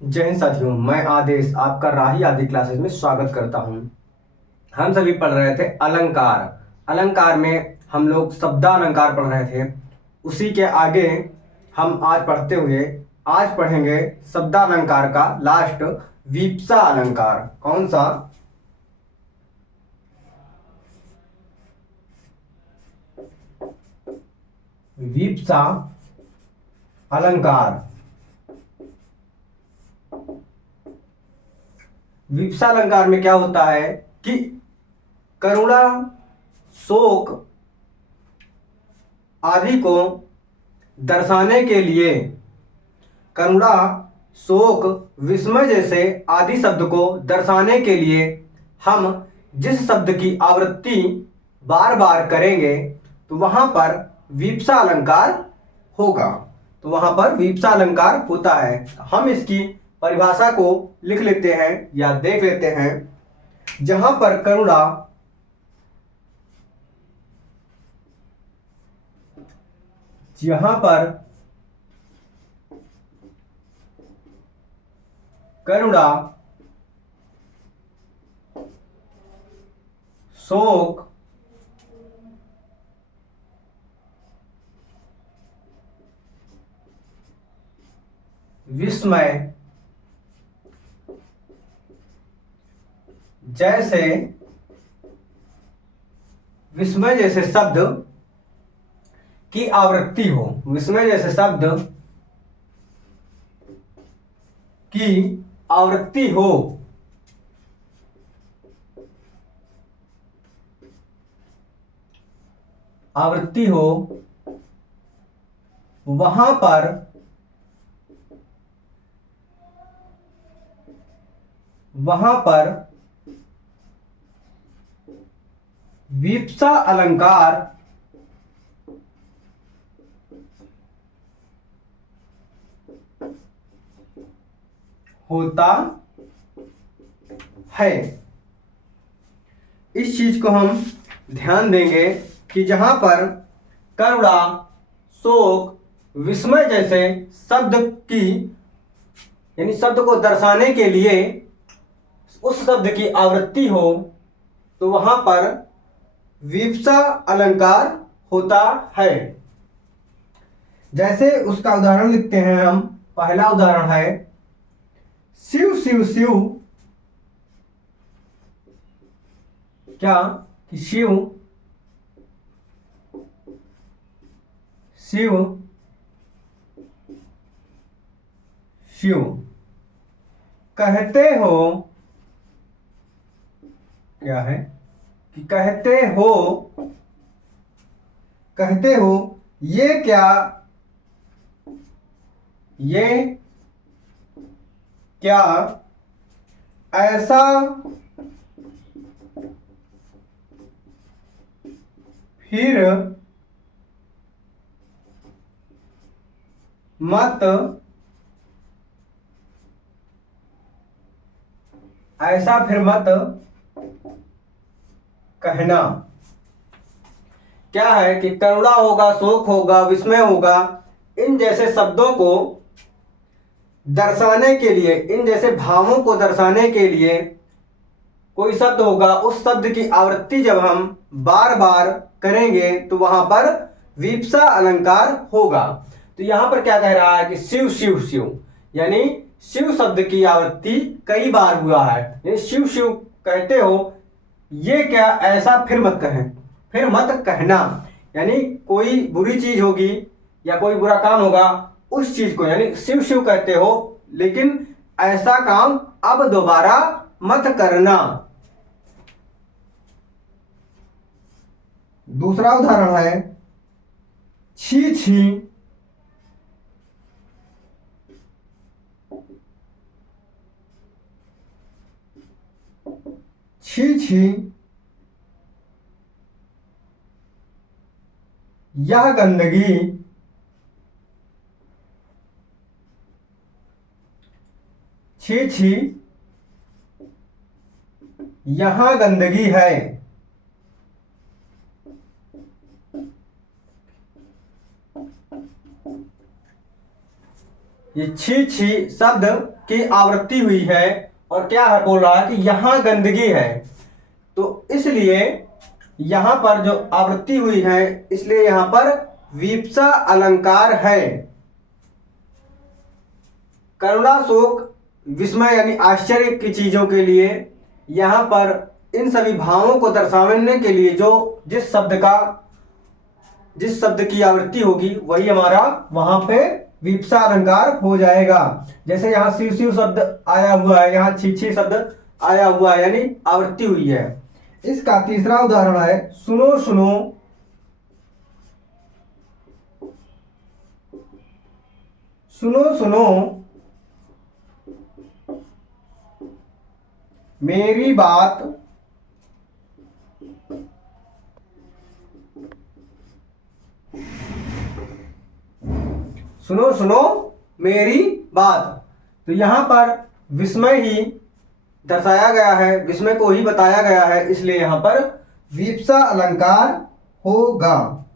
जय हिंद साथियों, मैं आदेश आपका राही आदि क्लासेस में स्वागत करता हूं। हम सभी पढ़ रहे थे अलंकार। अलंकार में हम लोग शब्दालंकार पढ़ रहे थे। उसी के आगे हम आज पढ़ेंगे शब्दालंकार का लास्ट विप्सा अलंकार। कौन सा? विप्सा अलंकार। विप्सा अलंकार में क्या होता है कि करुणा, शोक आदि को दर्शाने के लिए करुणा, शोक, विस्मय जैसे आदि शब्द को दर्शाने के लिए हम जिस शब्द की आवृत्ति बार बार करेंगे तो वहां पर विप्सा अलंकार होगा। तो वहां पर विप्सा अलंकार होता है। हम इसकी परिभाषा को लिख लेते हैं या देख लेते हैं। जहां पर करुणा जहां पर करुणा, शोक, विस्मय जैसे शब्द की आवृत्ति हो, विस्मय जैसे शब्द की आवृत्ति हो, वहां पर विप्सा अलंकार होता है। इस चीज को हम ध्यान देंगे कि जहां पर करुणा, शोक, विस्मय जैसे शब्द की यानी शब्द को दर्शाने के लिए उस शब्द की आवृत्ति हो तो वहां पर विप्सा अलंकार होता है। जैसे उसका उदाहरण लिखते हैं हम। पहला उदाहरण है शिव शिव शिव। क्या कि शिव शिव शिव कहते हो। क्या है कि कहते हो ये क्या ऐसा फिर मत कहना। क्या है कि करुणा होगा, शोक होगा, विस्मय होगा, इन जैसे शब्दों को दर्शाने के लिए, इन जैसे भावों को दर्शाने के लिए कोई शब्द होगा। उस शब्द की आवृत्ति जब हम बार बार करेंगे तो वहां पर विप्सा अलंकार होगा। तो यहां पर क्या कह रहा है कि शिव शिव शिव यानी शिव शब्द की आवृत्ति कई बार हुआ है। यानी शिव शिव कहते हो ये क्या ऐसा फिर मत कहना। यानी कोई बुरी चीज होगी या कोई बुरा काम होगा, उस चीज को यानी शिव शिव कहते हो लेकिन ऐसा काम अब दोबारा मत करना। दूसरा उदाहरण है छी छी। छी छी यह गंदगी। छी छी यहां गंदगी है। ये छी छी शब्द की आवृत्ति हुई है और क्या है बोल रहा है कि यहाँ गंदगी है, तो इसलिए यहाँ पर जो आवृत्ति हुई है इसलिए यहाँ पर वीप्सा अलंकार है। करुणा शोक विस्मय यानी आश्चर्य की चीजों के लिए यहाँ पर इन सभी भावों को दर्शाने के लिए जो जिस शब्द की आवृत्ति होगी वही हमारा वहां पे वीप्सा अलंकार हो जाएगा। जैसे यहाँ शिव शिव शब्द आया हुआ है, यहाँ छी छी शब्द आया हुआ है, यानी आवृत्ति हुई है। इसका तीसरा उदाहरण है सुनो सुनो सुनो सुनो मेरी बात, सुनो सुनो मेरी बात। तो यहां पर विस्मय ही दर्शाया गया है, विस्मय को ही बताया गया है, इसलिए यहां पर वीप्सा अलंकार होगा।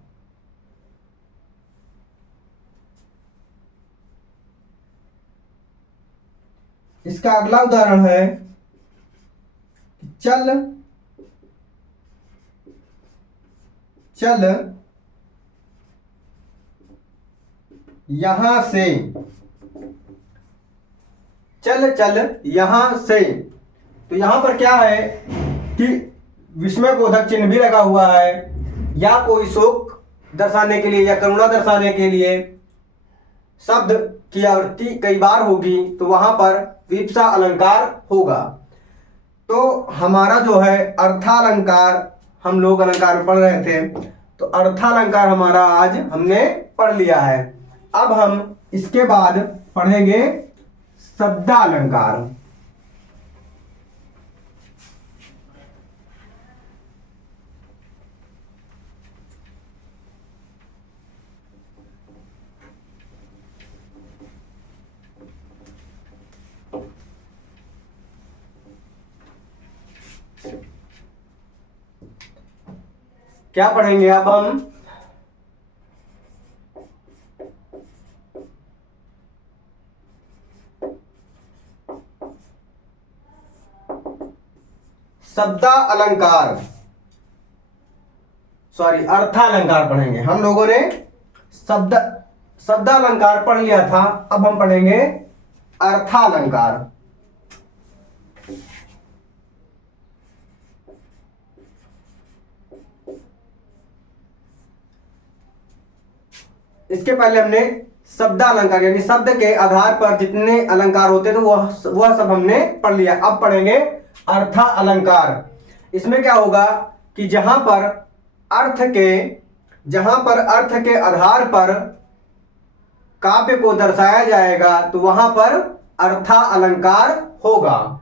इसका अगला उदाहरण है चल चल यहां से, चल चल यहां से। तो यहां पर क्या है कि विस्मय बोधक चिन्ह भी लगा हुआ है, या कोई शोक दर्शाने के लिए या करुणा दर्शाने के लिए शब्द की आवृत्ति कई बार होगी तो वहां पर वीप्सा अलंकार होगा। तो हमारा जो है अर्थालंकार, हम लोग अलंकार में पढ़ रहे थे, तो अर्थालंकार हमारा आज हमने पढ़ लिया है। अब हम इसके बाद पढ़ेंगे शब्दालंकार। क्या पढ़ेंगे अब हम? शब्दालंकार, सॉरी अर्थालंकार पढ़ेंगे। हम लोगों ने शब्दालंकार पढ़ लिया था, अब हम पढ़ेंगे अर्थालंकार। इसके पहले हमने शब्दालंकार यानी शब्द के आधार पर जितने अलंकार होते थे वह सब हमने पढ़ लिया। अब पढ़ेंगे अर्था अलंकार। इसमें क्या होगा कि जहां पर अर्थ के आधार पर काव्य को दर्शाया जाएगा तो वहां पर अर्था अलंकार होगा।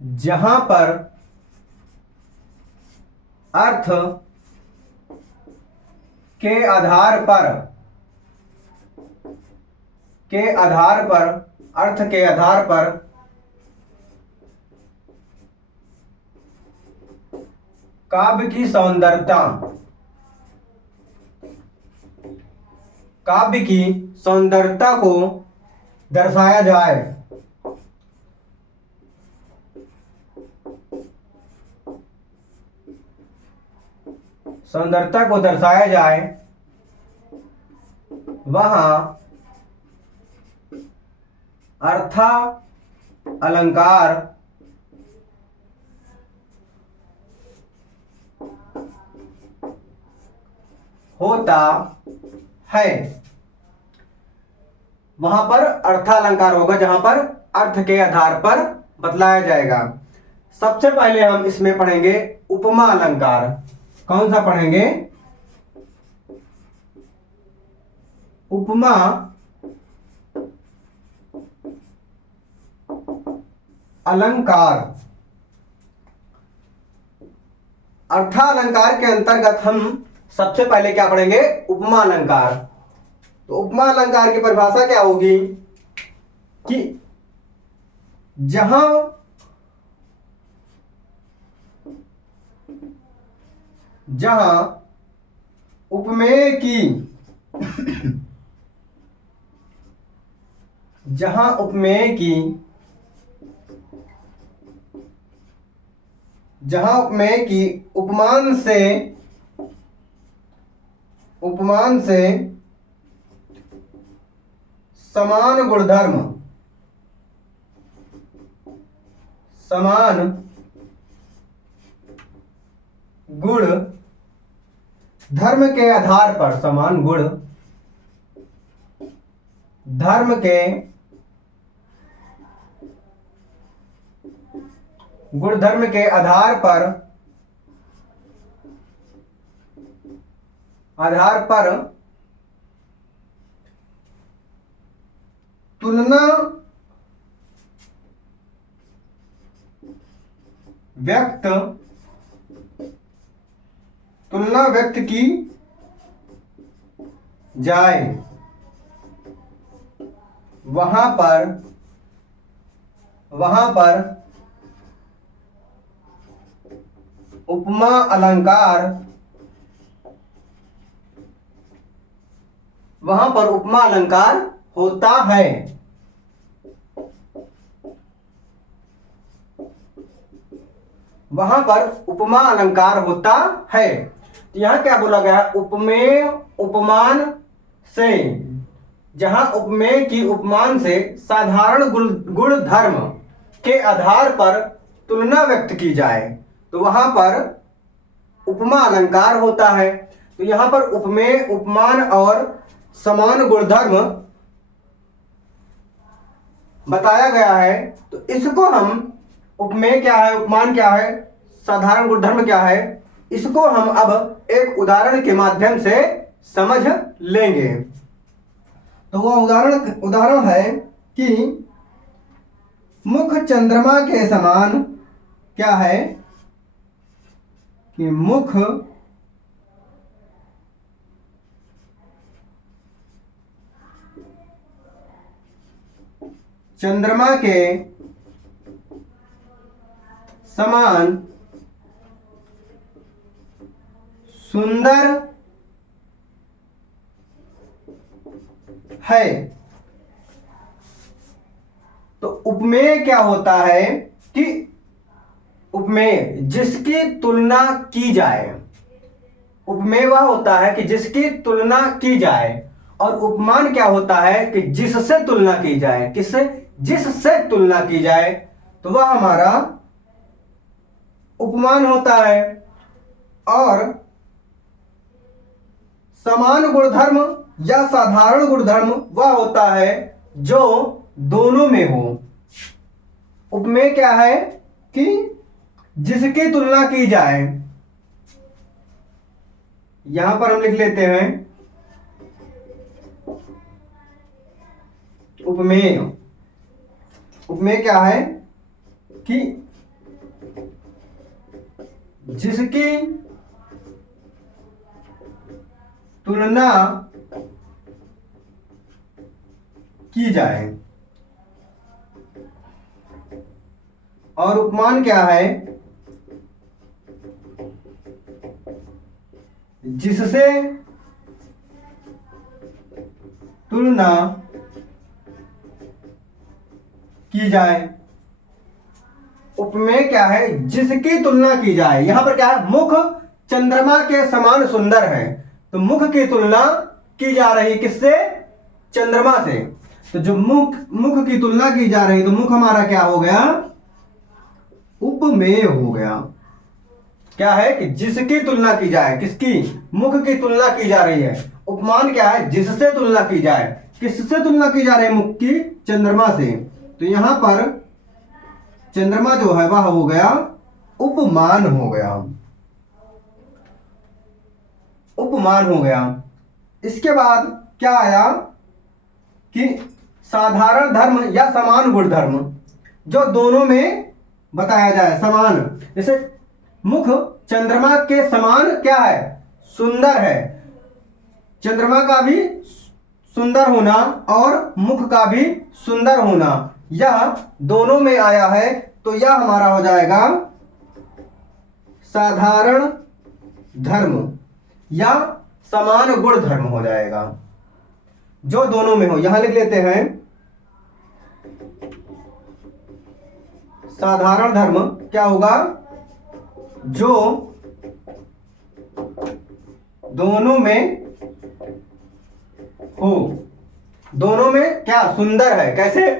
जहां पर अर्थ के आधार पर अर्थ के आधार पर काव्य की सौंदर्यता को दर्शाया जाए, सौंदर्यता को दर्शाया जाए, वहां अर्था अलंकार होता है। वहां पर अर्थालंकार होगा जहां पर अर्थ के आधार पर बतलाया जाएगा। सबसे पहले हम इसमें पढ़ेंगे उपमा अलंकार। कौन सा पढ़ेंगे? उपमा अलंकार। अर्थालंकार के अंतर्गत हम सबसे पहले क्या पढ़ेंगे? उपमा अलंकार। तो उपमा अलंकार की परिभाषा क्या होगी कि जहां उपमेय की जहां उपमेय की उपमान से समान गुणधर्म के आधार पर समान धर्म के गुणधर्म के आधार पर तुलना व्यक्त की जाए, वहां पर उपमा अलंकार होता है। वहां पर उपमा अलंकार होता है। तो यहां क्या बोला गया है? उपमेय उपमान से, जहां उपमेय की उपमान से साधारण गुण धर्म के आधार पर तुलना व्यक्त की जाए, तो वहां पर उपमा अलंकार होता है। तो यहां पर उपमेय उपमान और समान गुणधर्म बताया गया है। तो इसको हम, उपमेय क्या है, उपमान क्या है, साधारण गुणधर्म क्या है, इसको हम अब एक उदाहरण के माध्यम से समझ लेंगे। तो वह उदाहरण है कि मुख चंद्रमा के समान क्या है, कि मुख चंद्रमा के समान सुंदर है। तो उपमेय क्या होता है कि उपमेय जिसकी तुलना की जाए, उपमेय वह होता है कि जिसकी तुलना की जाए, और उपमान क्या होता है कि जिससे तुलना की जाए। किससे? जिससे तुलना की जाए, तो वह हमारा उपमान होता है। और समान गुणधर्म या साधारण गुणधर्म वह होता है जो दोनों में हो। उपमेय क्या है कि जिसकी तुलना की जाए, यहां पर हम लिख लेते हैं उपमेय। उपमेय क्या है कि जिसकी तुलना की जाए। और उपमान क्या है? जिससे तुलना की जाए। उपमेय क्या है? जिसकी तुलना की जाए। यहां पर क्या है? मुख चंद्रमा के समान सुंदर है, तो मुख की तुलना की जा रही किससे? चंद्रमा से। तो जो मुख की तुलना की जा रही, तो मुख हमारा क्या हो गया? उपमेय हो गया। क्या है कि जिसकी तुलना की जाए। किसकी? मुख की तुलना की जा रही है। उपमान क्या है? जिससे तुलना की जाए। किससे तुलना की जा रही है? मुख की चंद्रमा से। तो यहां पर चंद्रमा जो है वह हो गया उपमान हो गया। उपमान हो गया। इसके बाद क्या आया कि साधारण धर्म या समान गुण धर्म, जो दोनों में बताया जाए समान। जैसे मुख चंद्रमा के समान क्या है? सुंदर है। चंद्रमा का भी सुंदर होना और मुख का भी सुंदर होना, यह दोनों में आया है। तो यह हमारा हो जाएगा साधारण धर्म या समान गुण धर्म हो जाएगा, जो दोनों में हो। यहां लिख लेते हैं साधारण धर्म क्या होगा, जो दोनों में हो। दोनों में क्या सुंदर है, कैसे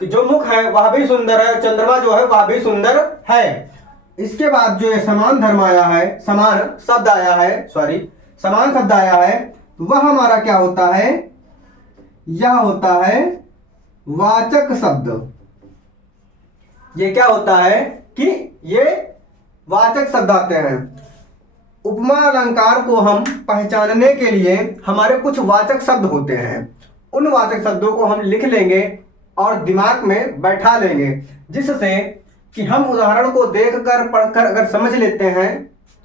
कि जो मुख है वह भी सुंदर है, चंद्रमा जो है वह भी सुंदर है। इसके बाद जो है समान धर्म आया है, समान शब्द आया है, समान शब्द आया है, वह हमारा क्या होता है, यह होता है वाचक शब्द। ये क्या होता है कि ये वाचक शब्द आते हैं। उपमा अलंकार को हम पहचानने के लिए हमारे कुछ वाचक शब्द होते हैं। उन वाचक शब्दों को हम लिख लेंगे और दिमाग में बैठा लेंगे, जिससे कि हम उदाहरण को देखकर पढ़कर अगर समझ लेते हैं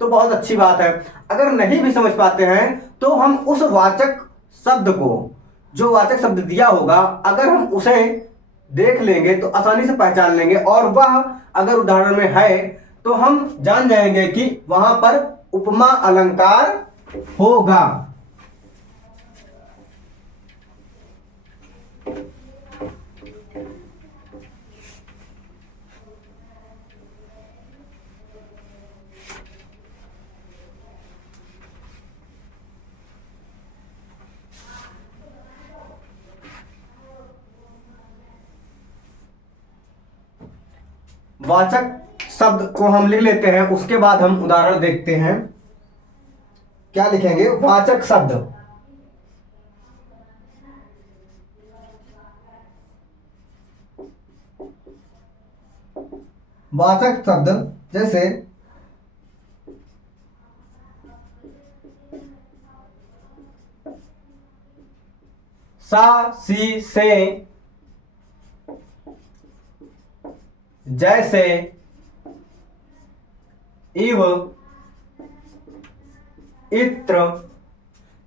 तो बहुत अच्छी बात है। अगर नहीं भी समझ पाते हैं तो हम उस वाचक शब्द को, जो वाचक शब्द दिया होगा, अगर हम उसे देख लेंगे तो आसानी से पहचान लेंगे, और वह अगर उदाहरण में है तो हम जान जाएंगे कि वहां पर उपमा अलंकार होगा। वाचक शब्द को हम लिख लेते हैं, उसके बाद हम उदाहरण देखते हैं। क्या लिखेंगे, वाचक शब्द। वाचक शब्द जैसे सा, सी, से, जैसे, इव, इत्र।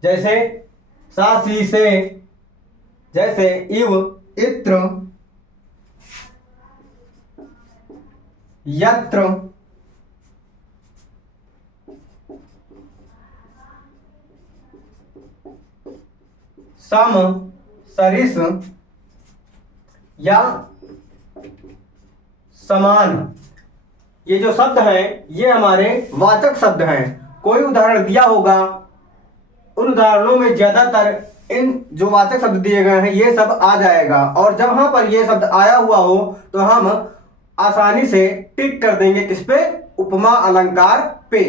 जैसे सा, सी, से, जैसे, इव, इत्र, यत्र, सम, सरिस या समान। ये जो शब्द हैं ये हमारे वाचक शब्द हैं। कोई उदाहरण दिया होगा, उन उदाहरणों में ज्यादातर इन जो वाचक शब्द दिए गए हैं ये सब आ जाएगा, और जब वहां पर ये शब्द आया हुआ हो तो हम आसानी से टिक कर देंगे किस पे, उपमा अलंकार पे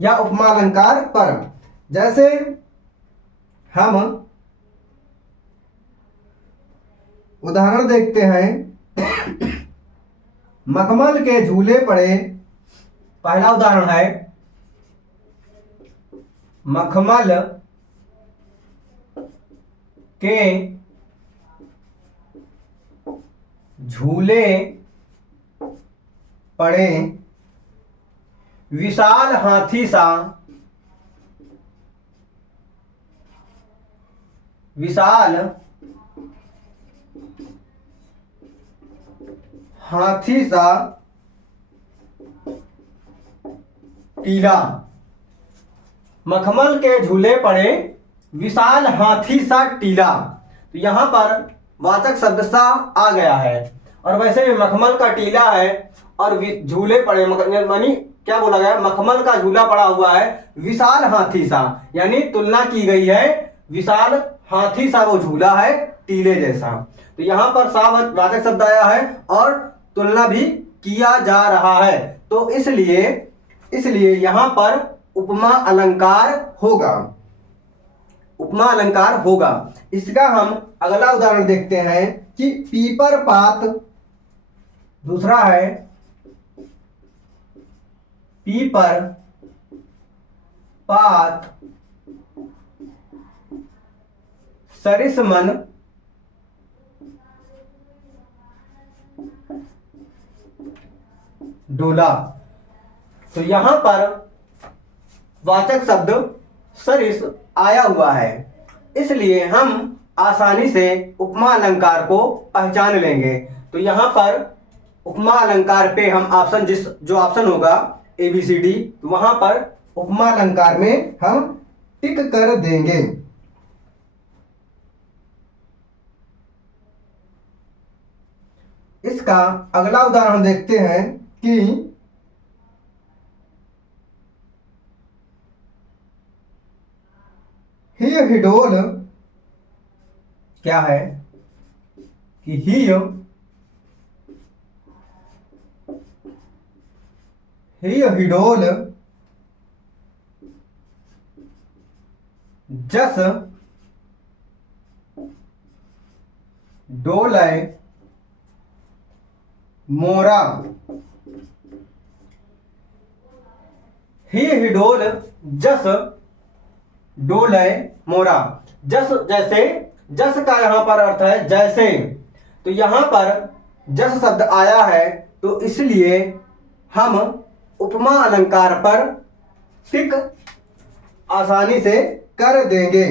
या उपमा अलंकार पर। जैसे हम उदाहरण देखते हैं, मखमल के झूले पड़े। पहला उदाहरण है, मखमल के झूले पड़े, विशाल हाथी सा, विशाल हाथी सा टीला। मखमल के झूले पड़े, विशाल हाथी सा टीला। तो यहां पर वाचक शब्द सा आ गया है, और वैसे भी मखमल का टीला है और झूले पड़े, मानी क्या बोला गया, मखमल का झूला पड़ा हुआ है, विशाल हाथी सा, यानी तुलना की गई है, विशाल हाथी सा वो झूला है टीले जैसा। तो यहां पर सा वाचक शब्द आया है और तुलना भी किया जा रहा है, तो इसलिए यहां पर उपमा अलंकार होगा, उपमा अलंकार होगा। इसका हम अगला उदाहरण देखते हैं कि पीपर पात। दूसरा है पीपर पात सरिसमन डोला। तो यहां पर वाचक शब्द सरिस आया हुआ है, इसलिए हम आसानी से उपमा अलंकार को पहचान लेंगे। तो यहां पर उपमा अलंकार पे हम ऑप्शन जो ऑप्शन होगा ABCD, वहां पर उपमा अलंकार में हम टिक कर देंगे। इसका अगला उदाहरण हम देखते हैं कि हिडोल क्या है कि हिडोल जस डोलय मोरा। हिडोल जस डोलय मोरा। जस जैसे, जस का यहां पर अर्थ है जैसे, तो यहां पर जस शब्द आया है तो इसलिए हम उपमा अलंकार पर टिक आसानी से कर देंगे।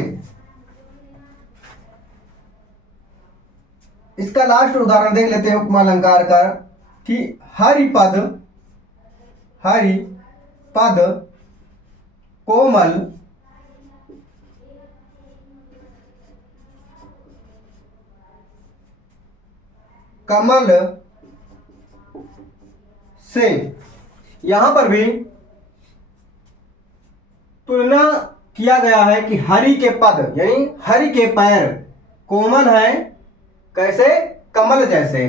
इसका लास्ट उदाहरण देख लेते हैं उपमा अलंकार का कि हरिपद कोमल कमल से। यहां पर भी तुलना किया गया है कि हरि के पद यानी हरि के पैर कोमल है, कैसे, कमल जैसे।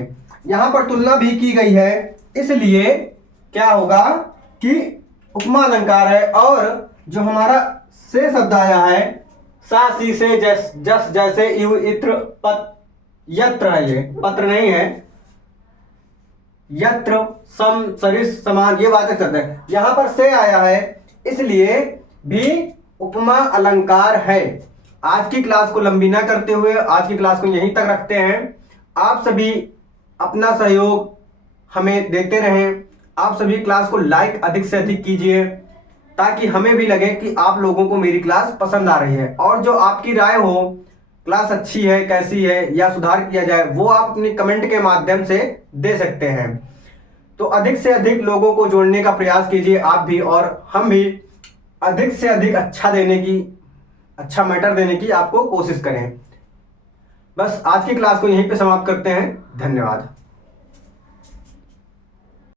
यहां पर तुलना भी की गई है, इसलिए क्या होगा कि उपमा अलंकार है। और जो हमारा से शब्द आया है सा सी से जस जैसे यु इत्र पत यत्र है, ये पत्र नहीं है, यत्र सम सरिस समान ये वाचक शब्द है। यहां पर से आया है इसलिए भी उपमा अलंकार है। आज की क्लास को लंबी ना करते हुए आज की क्लास को यहीं तक रखते हैं। आप सभी अपना सहयोग हमें देते रहें। आप सभी क्लास को लाइक अधिक से अधिक कीजिए ताकि हमें भी लगे कि आप लोगों को मेरी क्लास पसंद आ रही है। और जो आपकी राय हो क्लास अच्छी है कैसी है या सुधार किया जाए वो आप अपनी कमेंट के माध्यम से दे सकते हैं। तो अधिक से अधिक लोगों को जोड़ने का प्रयास कीजिए आप भी और हम भी अधिक से अधिक अच्छा मैटर देने की आपको कोशिश करें। बस आज की क्लास को यहीं पे समाप्त करते हैं। धन्यवाद।